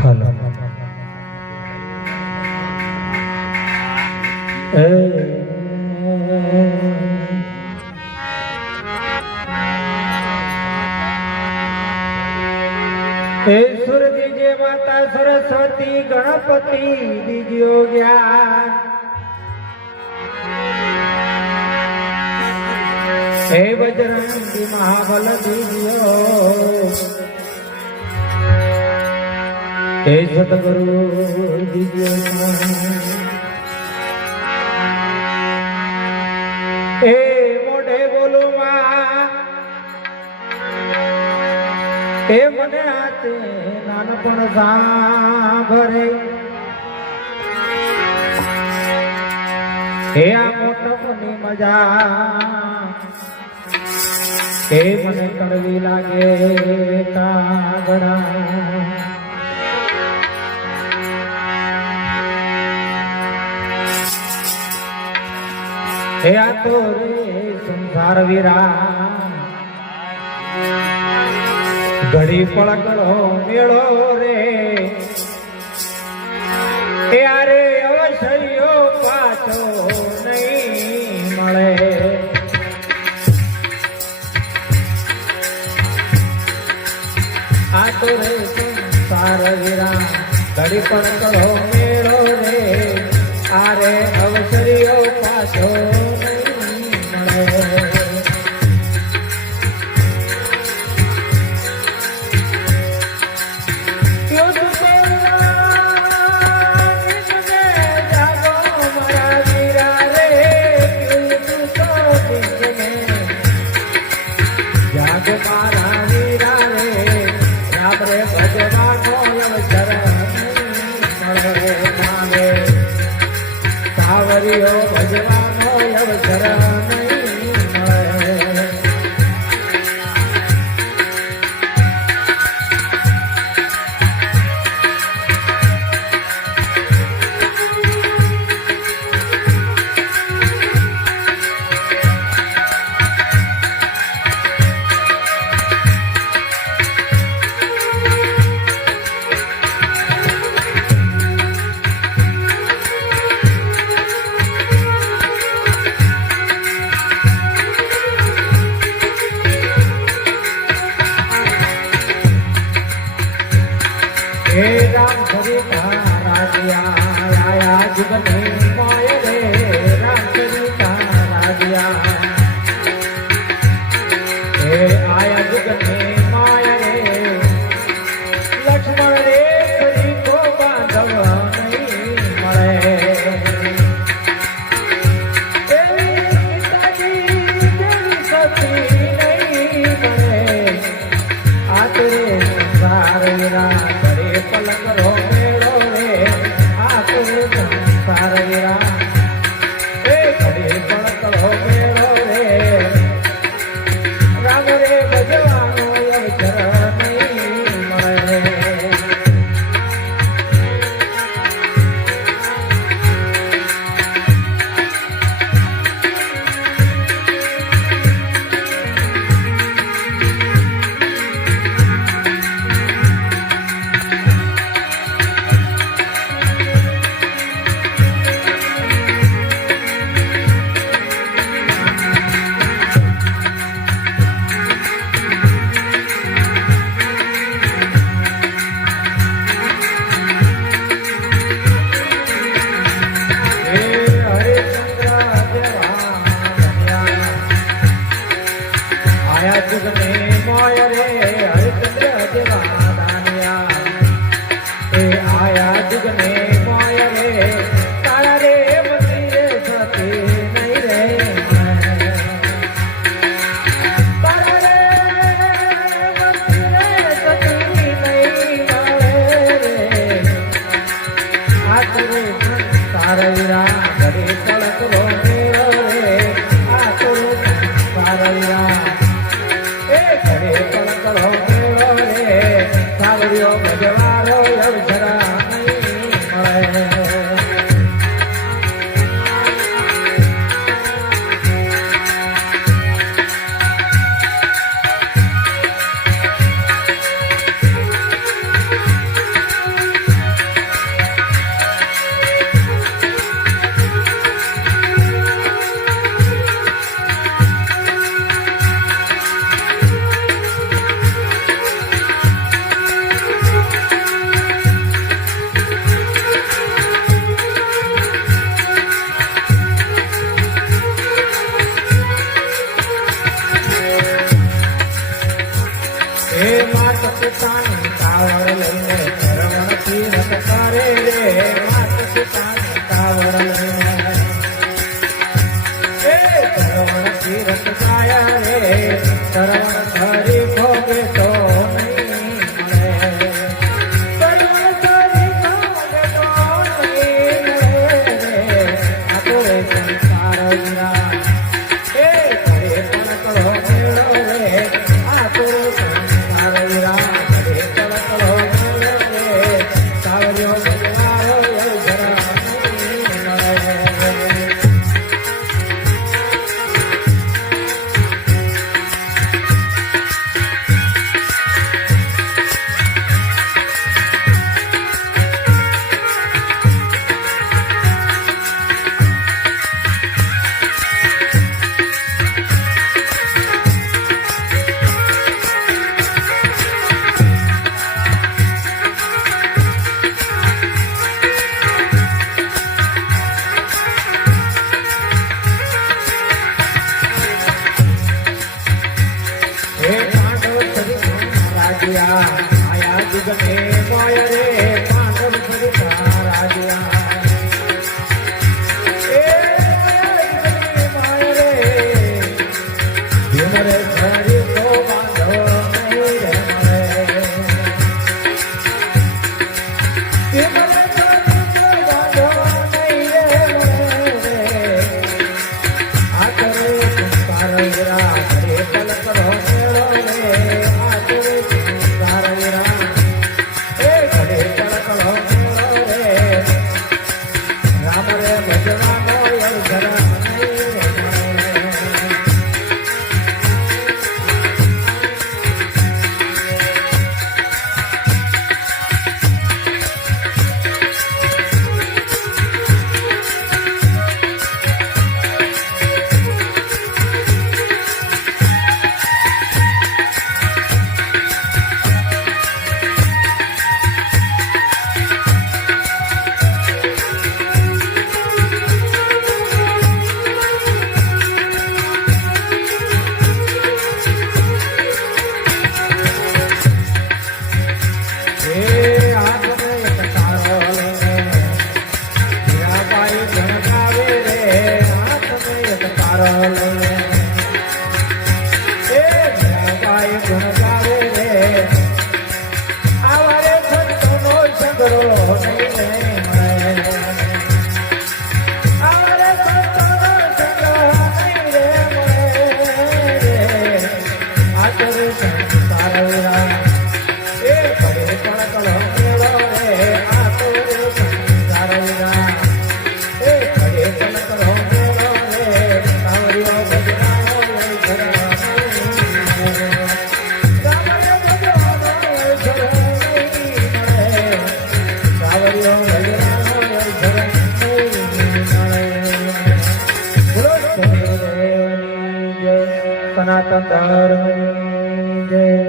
hello એ સુર દીજે માતા સરસ્વતી ગણપતિ દીજો જ્ઞાન હે બજરંગી મહાબલ દીજો હે સતગુરુ દીજો એ મોઢે બોલું માં એ મને આતે નાનપણ સાંભરે હે આ મોટપની મજા એ મને કડવી લાગે કાગડા હે આ તો રે સંસાર વીરા ઘડી પળકડો મેળો રે એ આરે અવસર્યો પાછો નહીં મળે આ તો રે સંસાર વીરા ઘડી પળકડો મેળો રે આરે અવસર્યો પાછો નહીં મળે ભજવાનો અવસર નહીં મળે हे राम सरिता राजिया आया जुग में माय रे राम सरिता राजिया हे आया जुग में माय रे लक्ष्मण रे सरी को बांधव नहीं मळे देवी पिताजी देवी सती नहीं मळे आ तेरे संसार वीरा पलक रो मेड़ो रे आतो संसार वीरा ए कड़े पलक रो मेड़ो रे राम रे भजवानो अवसर नहीं मळे હે માત પિતાની કાવડ લઈને ધરવણ તીરથ કરે રે માત પિતાની કાવડ લઈને હે ધરવણ તીરથ જાય રે ધરવણ ધરી ભોગે તો નહીં મળે ધરવણ ધરી ભોગે તો નહીં મળે રે આ તો રે સંસાર વિરા હે ઘરે પણ કરો મેળો રે આ તો સંસાર વિરા ઘરે પણ કરો મેળો રે સાવર્યો ભગવારો જરા નહીં મળે હે પાંડવ સરિતા રાજ્યા આયા જુગને મોય રે પાંડવ સરિતા રાજ્યા એ આયા જુગને મોય રે ભીમ રે ધરી તો બાંધો નહીં રે મળે ભીમ રે ધરી તો બાંધો નહીં રે મળે આ કરે સંસાર વિરા હરે પલ કરો મેળો રે આ કરે સંસાર વિરા હે ઘરે પલ કરો મેળો રે રામ રે ભજવાનો જરા નહીં રે મળે હે હાથને એક તારો લઈને મીરાબાઈ ગણગાવે રે હાથને એક તારો લઈને હે મીરાબાઈ ગણગાવે રે આવા રે સંતોનો સંગરો નહીં રે મળે આવા રે સંતોનો સંગરો નહીં રે મળે રે આ તો રે સંસાર વિરા એ ઘરે પણ કરો મેળો રે આ તો રે સંસાર વિરા એ ઘરે પણ કરો મેળો રે સાવર્યો ભજવાનો જરા નહીં મળે સાવર્યો ભજવાનો જરા નહીં મળે સાવર્યો ભજવાનો જરા નહીં મળે બોલો સદગુરુદેવની જય સનાતન ધર્મની જય